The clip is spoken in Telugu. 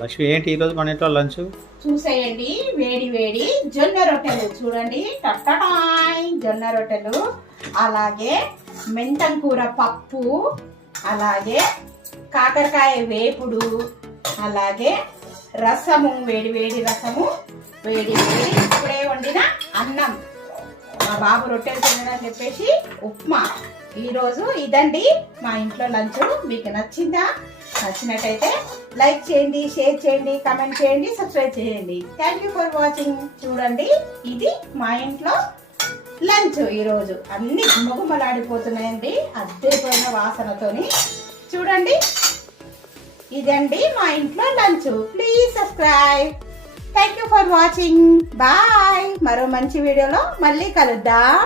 లక్ష్మి ఏంటి ఈరోజు మన ఇంట్లో లంచ్ చూసేయండి. వేడి వేడి జొన్న రొట్టెలు చూడండి. టట్టటాయ్ జొన్న రొట్టెలు, అలాగే మెంతం కూర పప్పు, అలాగే కాకరకాయ వేపుడు, అలాగే రసము, వేడి వేడి రసము, వేడి వేడి ఇప్పుడే వండిన అన్నం. మా బాబు రొట్టెలు తినడని చెప్పేసి ఉప్మా. ఈరోజు ఇదండి మా ఇంట్లో లంచ్. మీకు నచ్చిందా? నచ్చినట్టయితే లైక్ చేయండి, షేర్ చేయండి, కామెంట్ చేయండి, సబ్స్క్రైబ్ చేయండి. Thank you for watching. చూడండి, ఇది మా ఇంట్లో లంచ్. ఈరోజు అన్ని గుమగుమలాడిపోతున్నాయండి అద్దెపోయిన వాసనతోని. చూడండి, ఇదండి మా ఇంట్లో lunch. Please subscribe. Thank you for watching. Bye. మరో మంచి వీడియోలో మళ్ళీ కలుద్దాం.